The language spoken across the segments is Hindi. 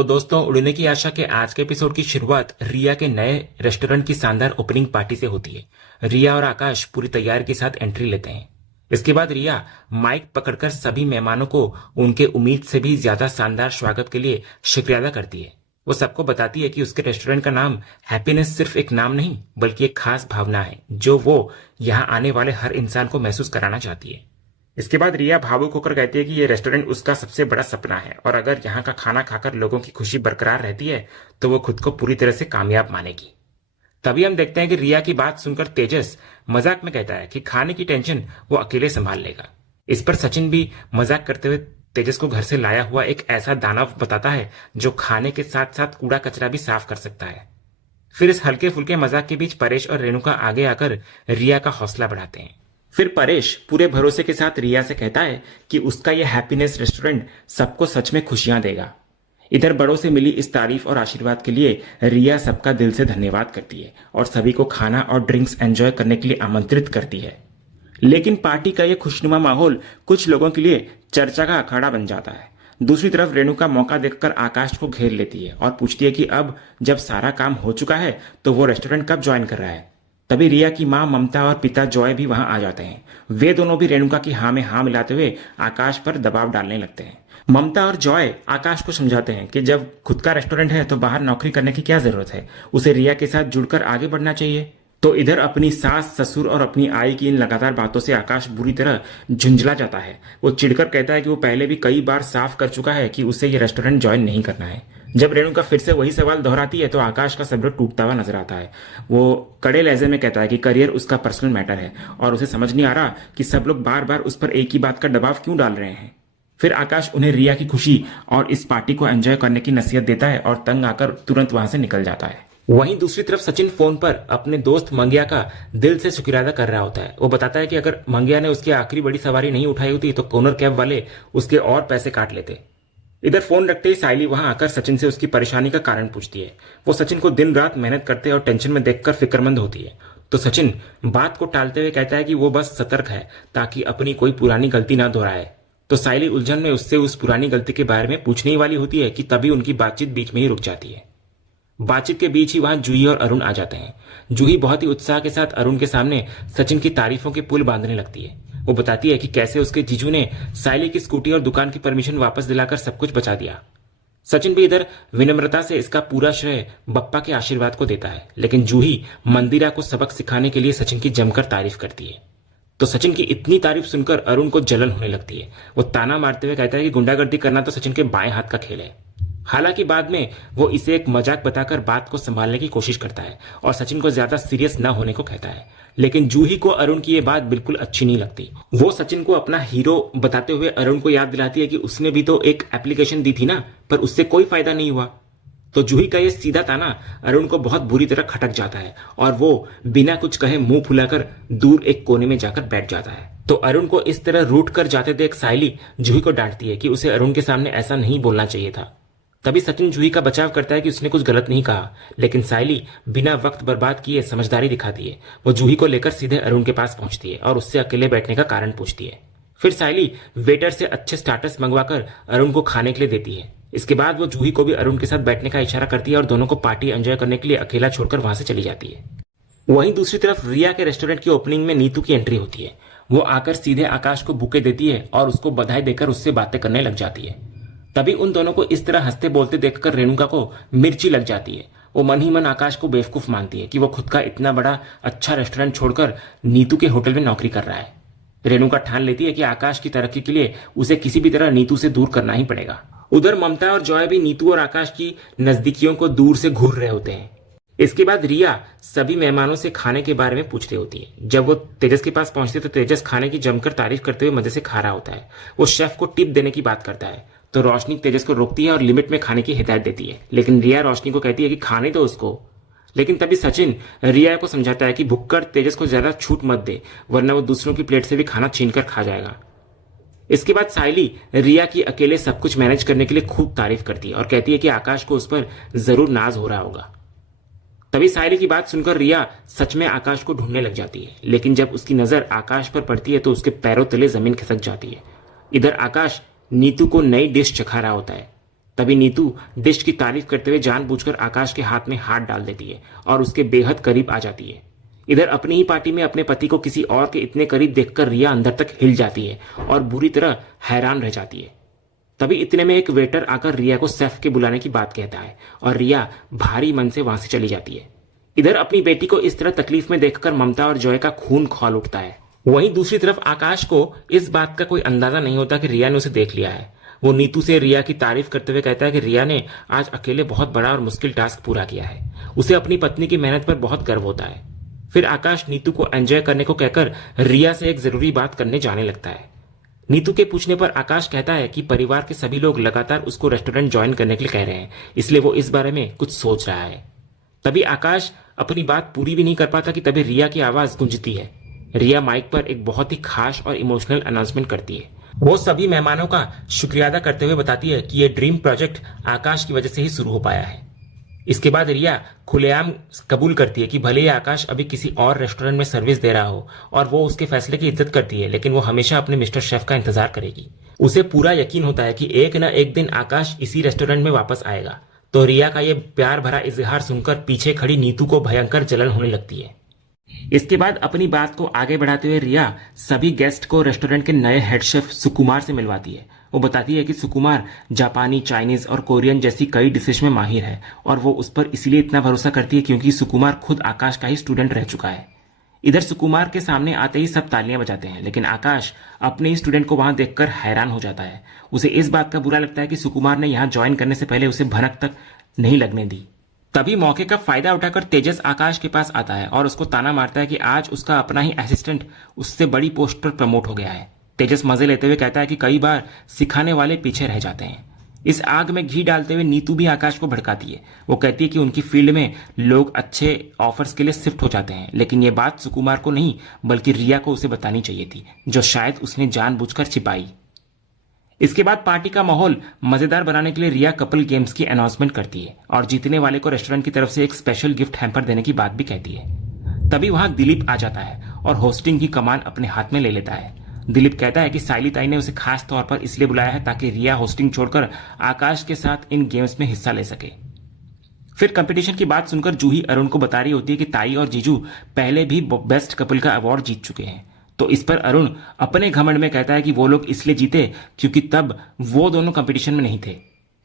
तो दोस्तों, उड़ने की आशा के आज के एपिसोड की शुरुआत रिया के नए रेस्टोरेंट की शानदार ओपनिंग पार्टी से होती है। रिया और आकाश पूरी तैयारी के साथ एंट्री लेते हैं। इसके बाद रिया माइक पकड़कर सभी मेहमानों को उनके उम्मीद से भी ज्यादा शानदार स्वागत के लिए शुक्रिया अदा करती है। वो सबको बताती है कि उसके रेस्टोरेंट का नाम हैप्पीनेस सिर्फ एक नाम नहीं बल्कि एक खास भावना है जो वो यहाँ आने वाले हर इंसान को महसूस कराना चाहती है। इसके बाद रिया भावुक होकर कहती है कि ये रेस्टोरेंट उसका सबसे बड़ा सपना है और अगर यहाँ का खाना खाकर लोगों की खुशी बरकरार रहती है तो वो खुद को पूरी तरह से कामयाब मानेगी। तभी हम देखते हैं कि रिया की बात सुनकर तेजस मजाक में कहता है कि खाने की टेंशन वो अकेले संभाल लेगा। इस पर सचिन भी मजाक करते हुए तेजस को घर से लाया हुआ एक ऐसा दानव बताता है जो खाने के साथ साथ कूड़ा कचरा भी साफ कर सकता है। फिर इस हल्के फुल्के मजाक के बीच परेश और रेणुका आगे आकर रिया का हौसला बढ़ाते हैं। फिर परेश पूरे भरोसे के साथ रिया से कहता है कि उसका यह हैप्पीनेस रेस्टोरेंट सबको सच में खुशियां देगा। इधर बड़ों से मिली इस तारीफ और आशीर्वाद के लिए रिया सबका दिल से धन्यवाद करती है और सभी को खाना और ड्रिंक्स एंजॉय करने के लिए आमंत्रित करती है। लेकिन पार्टी का यह खुशनुमा माहौल कुछ लोगों के लिए चर्चा का अखाड़ा बन जाता है। दूसरी तरफ रेणुका मौका देखकर आकाश को घेर लेती है और पूछती है कि अब जब सारा काम हो चुका है तो वो रेस्टोरेंट कब ज्वाइन कर रहा है। तभी रिया की मां ममता और पिता जॉय भी वहां आ जाते हैं। वे दोनों भी रेणुका की हाँ में हाँ मिलाते हुए आकाश पर दबाव डालने लगते हैं। ममता और जॉय आकाश को समझाते हैं कि जब खुद का रेस्टोरेंट है तो बाहर नौकरी करने की क्या जरूरत है, उसे रिया के साथ जुड़कर आगे बढ़ना चाहिए। तो इधर अपनी सास ससुर और अपनी आई की इन लगातार बातों से आकाश बुरी तरह झुंझला जाता है। वो चिढ़कर कहता है कि वो पहले भी कई बार साफ कर चुका है कि उसे ये रेस्टोरेंट ज्वाइन नहीं करना है। जब रेणुका फिर से वही सवाल दोहराती है तो आकाश का सब्र टूटता हुआ नजर आता है। वो कड़े लहजे में कहता है कि करियर उसका पर्सनल मैटर है और उसे समझ नहीं आ रहा कि सब लोग बार बार उस पर एक ही बात का दबाव क्यों डाल रहे हैं। फिर आकाश उन्हें रिया की खुशी और इस पार्टी को एंजॉय करने की नसीहत देता है और तंग आकर तुरंत वहां से निकल जाता है। वहीं दूसरी तरफ सचिन फोन पर अपने दोस्त मंगिया का दिल से शुक्रिया अदा कर रहा होता है। वो बताता है कि अगर मंगिया ने उसकी आखिरी बड़ी सवारी नहीं उठाई होती तो कॉर्नर कैब वाले उसके और पैसे काट लेते। इधर फोन रखते ही साइली वहां आकर सचिन से उसकी परेशानी का कारण पूछती है। वो सचिन को दिन रात मेहनत करते और टेंशन में देखकर फिक्रमंद होती है। तो सचिन बात को टालते हुए कहता है कि वो बस सतर्क है ताकि अपनी कोई पुरानी गलती ना दोहराए। तो साइली उलझन में उससे उस पुरानी गलती के बारे में पूछने ही वाली होती है कि तभी उनकी बातचीत बीच में ही रुक जाती है। बातचीत के बीच ही वहां जूही और अरुण आ जाते हैं। जूही बहुत ही उत्साह के साथ अरुण के सामने सचिन की तारीफों के पुल बांधने लगती है। वो बताती है कि कैसे उसके जीजू ने साइली की स्कूटी और दुकान की परमिशन वापस दिलाकर सब कुछ बचा दिया। सचिन भी इधर विनम्रता से इसका पूरा श्रेय बप्पा के आशीर्वाद को देता है, लेकिन जूही मंदिरा को सबक सिखाने के लिए सचिन की जमकर तारीफ करती है। तो सचिन की इतनी तारीफ सुनकर अरुण को जलन होने लगती है। वो ताना मारते हुए कहता है कि गुंडागर्दी करना तो सचिन के बाएं हाथ का खेल है। हालांकि बाद में वो इसे एक मजाक बताकर बात को संभालने की कोशिश करता है और सचिन को ज्यादा सीरियस न होने को कहता है, लेकिन जूही को अरुण की ये बात बिल्कुल अच्छी नहीं लगती। वो सचिन को अपना हीरो बताते हुए अरुण को याद दिलाती है कि उसने भी तो एक एप्लीकेशन दी थी ना, पर उससे कोई फायदा नहीं हुआ। तो जूही का ये सीधा ताना अरुण को बहुत बुरी तरह खटक जाता है और वो बिना कुछ कहे मुंह फुलाकर दूर एक कोने में जाकर बैठ जाता है। तो अरुण को इस तरह रूठ कर जाते देख साइली जूही को डांटती है कि उसे अरुण के सामने ऐसा नहीं बोलना चाहिए था। तभी सचिन जूही का बचाव करता है कि उसने कुछ गलत नहीं कहा, लेकिन साइली बिना वक्त बर्बाद किए समझदारी दिखाती है। वो जूही को लेकर सीधे अरुण के पास पहुंचती है और उससे अकेले बैठने का कारण पूछती है। फिर साइली वेटर से अच्छे स्टार्टर्स मंगवाकर अरुण को खाने के लिए देती है। इसके बाद वो जूही को भी अरुण के साथ बैठने का इशारा करती है और दोनों को पार्टी एंजॉय करने के लिए अकेला छोड़कर वहां से चली जाती है। वहीं दूसरी तरफ रिया के रेस्टोरेंट की ओपनिंग में नीतू की एंट्री होती है। वो आकर सीधे आकाश को बुके देती है और उसको बधाई देकर उससे बातें करने लग जाती है। तभी उन दोनों को इस तरह हंसते बोलते देखकर रेणुका को मिर्ची लग जाती है। वो मन ही मन आकाश को बेवकूफ मानती है कि वो खुद का इतना बड़ा अच्छा रेस्टोरेंट छोड़कर नीतू के होटल में नौकरी कर रहा है। रेणुका ठान लेती है कि आकाश की तरक्की के लिए उसे किसी भी तरह नीतू से दूर करना ही पड़ेगा। उधर ममता और जॉय भी नीतू और आकाश की नजदीकियों को दूर से घूर रहे होते हैं। इसके बाद रिया सभी मेहमानों से खाने के बारे में पूछ रही होती है। जब वो तेजस के पास पहुंचती है तो तेजस खाने की जमकर तारीफ करते हुए मजे से खा रहा होता है। वो शेफ को टिप देने की बात करता है तो रोशनी तेजस को रोकती है और लिमिट में खाने की हिदायत देती है, लेकिन रिया रोशनी को कहती है कि खाने दो उसको। लेकिन तभी सचिन रिया को समझाता है कि भुक्कड़ तेजस को ज्यादा छूट मत दे, वरना वो दूसरों की प्लेट से भी खाना छीनकर खा जाएगा। इसके बाद साइली रिया की अकेले सब कुछ मैनेज करने के लिए खूब तारीफ करती है और कहती है कि आकाश को उस पर जरूर नाज हो रहा होगा। तभी साइली की बात सुनकर रिया सच में आकाश को ढूंढने लग जाती है, लेकिन जब उसकी नजर आकाश पर पड़ती है तो उसके पैरों तले जमीन खिसक जाती है। इधर आकाश नीतू को नई डिश चखा रहा होता है। तभी नीतू डिश की तारीफ करते हुए जानबूझकर आकाश के हाथ में हाथ डाल देती है और उसके बेहद करीब आ जाती है। इधर अपनी ही पार्टी में अपने पति को किसी और के इतने करीब देखकर रिया अंदर तक हिल जाती है और बुरी तरह हैरान रह जाती है। तभी इतने में एक वेटर आकर रिया को शेफ के बुलाने की बात कहता है और रिया भारी मन से वहां से चली जाती है। इधर अपनी बेटी को इस तरह तकलीफ में देखकर ममता और जॉय का खून खौल उठता है। वहीं दूसरी तरफ आकाश को इस बात का कोई अंदाजा नहीं होता कि रिया ने उसे देख लिया है। वो नीतू से रिया की तारीफ करते हुए कहता है कि रिया ने आज अकेले बहुत बड़ा और मुश्किल टास्क पूरा किया है। उसे अपनी पत्नी की मेहनत पर बहुत गर्व होता है। फिर आकाश नीतू को एंजॉय करने को कहकर रिया से एक जरूरी बात करने जाने लगता है। नीतू के पूछने पर आकाश कहता है कि परिवार के सभी लोग लगातार उसको रेस्टोरेंट ज्वाइन करने के लिए कह रहे हैं, इसलिए वो इस बारे में कुछ सोच रहा है। तभी आकाश अपनी बात पूरी भी नहीं कर पाता कि तभी रिया की आवाज गूंजती है। रिया माइक पर एक बहुत ही खास और इमोशनल अनाउंसमेंट करती है। वो सभी मेहमानों का शुक्रिया अदा करते हुए बताती है कि ये ड्रीम प्रोजेक्ट आकाश की वजह से ही शुरू हो पाया है। इसके बाद रिया खुलेआम कबूल करती है कि भले ही आकाश अभी किसी और रेस्टोरेंट में सर्विस दे रहा हो और वो उसके फैसले की इज्जत करती है, लेकिन वो हमेशा अपने मिस्टर शेफ का इंतजार करेगी। उसे पूरा यकीन होता है कि एक न एक दिन आकाश इसी रेस्टोरेंट में वापस आएगा। तो रिया का ये प्यार भरा इजहार सुनकर पीछे खड़ी नीतू को भयंकर जलन होने लगती है। इसके बाद अपनी बात को आगे बढ़ाते हुए रिया सभी गेस्ट को रेस्टोरेंट के नए हेड शेफ सुकुमार से मिलवाती है। वो बताती है कि सुकुमार जापानी, चाइनीज और कोरियन जैसी कई डिशेज में माहिर है और वो उस पर इसलिए इतना भरोसा करती है क्योंकि सुकुमार खुद आकाश का ही स्टूडेंट रह चुका है। इधर सुकुमार के सामने आते ही सब तालियां बजाते हैं, लेकिन आकाश अपने ही स्टूडेंट को वहां देखकर हैरान हो जाता है। उसे इस बात का बुरा लगता है कि सुकुमार ने यहां ज्वाइन करने से पहले उसे भनक तक नहीं लगने दी। तभी मौके का फायदा उठाकर तेजस आकाश के पास आता है और उसको ताना मारता है कि आज उसका अपना ही असिस्टेंट उससे बड़ी पोस्ट पर प्रमोट हो गया है। तेजस मजे लेते हुए कहता है कि कई बार सिखाने वाले पीछे रह जाते हैं। इस आग में घी डालते हुए नीतू भी आकाश को भड़काती है। वो कहती है कि उनकी फील्ड में लोग अच्छे ऑफर्स के लिए शिफ्ट हो जाते हैं, लेकिन ये बात सुकुमार को नहीं बल्कि रिया को उसे बतानी चाहिए थी, जो शायद उसने जानबूझकर छिपाई। इसके बाद पार्टी का माहौल मजेदार बनाने के लिए रिया कपल गेम्स की अनाउंसमेंट करती है और जीतने वाले को रेस्टोरेंट की तरफ से एक स्पेशल गिफ्ट हैम्पर देने की बात भी कहती है। तभी वहां दिलीप आ जाता है और होस्टिंग की कमान अपने हाथ में ले लेता है। दिलीप कहता है कि साइली ताई ने उसे खास तौर पर इसलिए बुलाया है ताकि रिया होस्टिंग छोड़कर आकाश के साथ इन गेम्स में हिस्सा ले सके। फिर कंपटीशन की बात सुनकर जूही अरुण को बता रही होती है कि ताई और जीजू पहले भी बेस्ट कपल का अवार्ड जीत चुके हैं। तो इस पर अरुण अपने घमंड में कहता है कि वो लोग इसलिए जीते क्योंकि तब वो दोनों कंपटीशन में नहीं थे।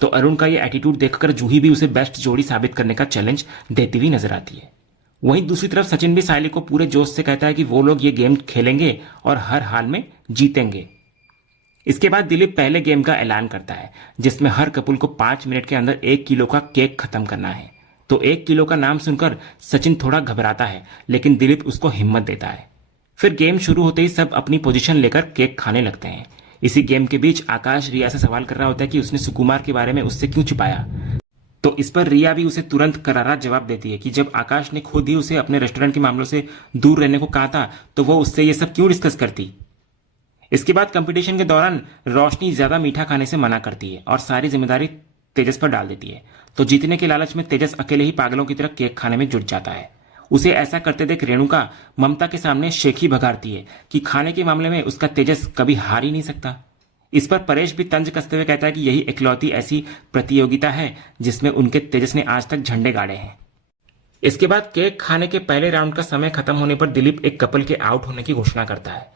तो अरुण का ये एटीट्यूड देखकर जूही भी उसे बेस्ट जोड़ी साबित करने का चैलेंज देती हुई नजर आती है। वहीं दूसरी तरफ सचिन भी साइली को पूरे जोश से कहता है कि वो लोग ये गेम खेलेंगे और हर हाल में जीतेंगे। इसके बाद दिलीप पहले गेम का ऐलान करता है जिसमें हर कपल को 5 मिनट के अंदर 1 किलो का केक खत्म करना है। तो 1 किलो का नाम सुनकर सचिन थोड़ा घबराता है, लेकिन दिलीप उसको हिम्मत देता है। फिर गेम शुरू होते ही सब अपनी पोजीशन लेकर केक खाने लगते हैं। इसी गेम के बीच आकाश रिया से सवाल कर रहा होता है कि उसने सुकुमार के बारे में उससे क्यों छिपाया। तो इस पर रिया भी उसे तुरंत करारा जवाब देती है कि जब आकाश ने खुद ही उसे अपने रेस्टोरेंट के मामलों से दूर रहने को कहा था तो वो उससे ये सब क्यों डिस्कस करती। इसके बाद कंपटीशन के दौरान रोशनी ज्यादा मीठा खाने से मना करती है और सारी जिम्मेदारी तेजस पर डाल देती है। तो जीतने के लालच में तेजस अकेले ही पागलों की तरह केक खाने में जुट जाता है। उसे ऐसा करते देख रेणुका ममता के सामने शेखी भगाड़ती है कि खाने के मामले में उसका तेजस कभी हार ही नहीं सकता। इस पर परेश भी तंज कसते हुए कहता है कि यही इकलौती ऐसी प्रतियोगिता है जिसमें उनके तेजस ने आज तक झंडे गाड़े हैं। इसके बाद केक खाने के पहले राउंड का समय खत्म होने पर दिलीप एक कपल के आउट होने की घोषणा करता है।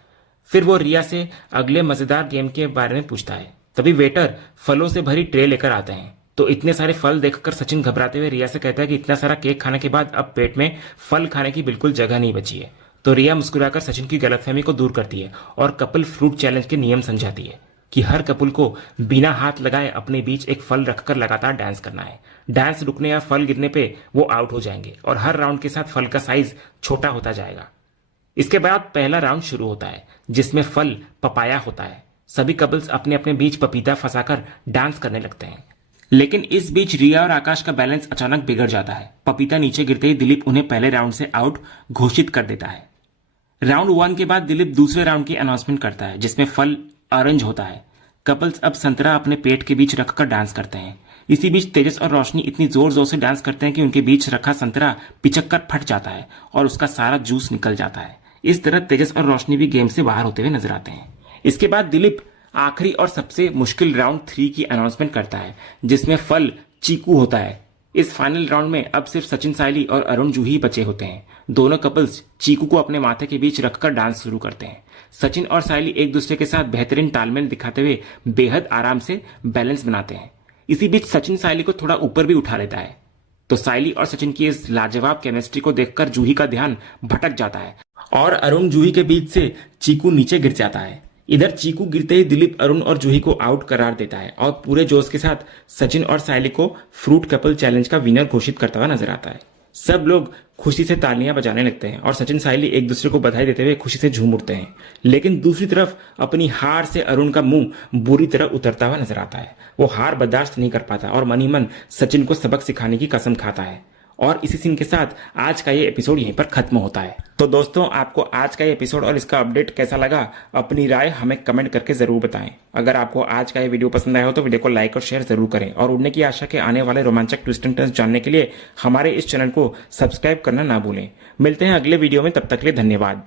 फिर वो रिया से अगले मजेदार गेम के बारे में पूछता है। तभी वेटर फलों से भरी ट्रे लेकर आते हैं। तो इतने सारे फल देखकर सचिन घबराते हुए रिया से कहता है कि इतना सारा केक खाने के बाद अब पेट में फल खाने की बिल्कुल जगह नहीं बची है। तो रिया मुस्कुराकर सचिन की गलतफहमी को दूर करती है और कपल फ्रूट चैलेंज के नियम समझाती है कि हर कपल को बिना हाथ लगाए अपने बीच एक फल रखकर लगातार डांस करना है। डांस रुकने या फल गिरने पे वो आउट हो जाएंगे और हर राउंड के साथ फल का साइज छोटा होता जाएगा। इसके बाद पहला राउंड शुरू होता है जिसमें फल पपाया होता है। सभी कपल्स अपने अपने बीच पपीता फंसाकर डांस करने लगते हैं, लेकिन इस बीच रिया और आकाश का बैलेंस अचानक बिगड़ जाता है। पपीता नीचे गिरते ही दिलीप उन्हें पहले राउंड से आउट घोषित कर देता है। राउंड 1 के बाद दिलीप दूसरे राउंड की अनाउंसमेंट करता है जिसमें फल ऑरेंज होता है। कपल्स अब संतरा अपने पेट के बीच रखकर डांस करते हैं। इसी बीच तेजस और रोशनी इतनी जोर जोर से डांस करते हैं कि उनके बीच रखा संतरा पिचक फट जाता है और उसका सारा जूस निकल जाता है। इस तरह तेजस और रोशनी भी गेम से बाहर होते हुए नजर आते हैं। इसके बाद दिलीप आखिरी और सबसे मुश्किल राउंड 3 की अनाउंसमेंट करता है, जिसमें फल चीकू होता है। इस फाइनल राउंड में अब सिर्फ सचिन साइली और अरुण जूही ही बचे होते हैं। दोनों कपल्स चीकू को अपने माथे के बीच रखकर डांस शुरू करते हैं। सचिन और साइली एक दूसरे के साथ बेहतरीन तालमेल दिखाते हुए बेहद आराम से बैलेंस बनाते हैं। इसी बीच सचिन साइली को थोड़ा ऊपर भी उठा लेता है, तो साइली और सचिन की इस लाजवाब केमिस्ट्री को देखकर जूही का ध्यान भटक जाता है और अरुण जूही के बीच से चीकू नीचे गिर जाता है। इधर चीकू गिरते ही दिलीप अरुण और जूही को आउट करार देता है और पूरे जोश के साथ सचिन और साइली को फ्रूट कपल चैलेंज का विनर घोषित करता हुआ नजर आता है। सब लोग खुशी से तालियां बजाने लगते हैं और सचिन साइली एक दूसरे को बधाई देते हुए खुशी से झूम उठते हैं। लेकिन दूसरी तरफ अपनी हार से अरुण का मुंह बुरी तरह उतरता हुआ नजर आता है। वो हार बर्दाश्त नहीं कर पाता और मन ही मन सचिन को सबक सिखाने की कसम खाता है। और इसी सीन के साथ आज का ये एपिसोड यहीं पर खत्म होता है। तो दोस्तों, आपको आज का ये एपिसोड और इसका अपडेट कैसा लगा, अपनी राय हमें कमेंट करके जरूर बताएं। अगर आपको आज का ये वीडियो पसंद आया हो तो वीडियो को लाइक और शेयर जरूर करें और उड़ने की आशा के आने वाले रोमांचक ट्विस्ट एंड टर्न्स जानने के लिए हमारे इस चैनल को सब्सक्राइब करना ना भूलें। मिलते हैं अगले वीडियो में, तब तक के लिए धन्यवाद।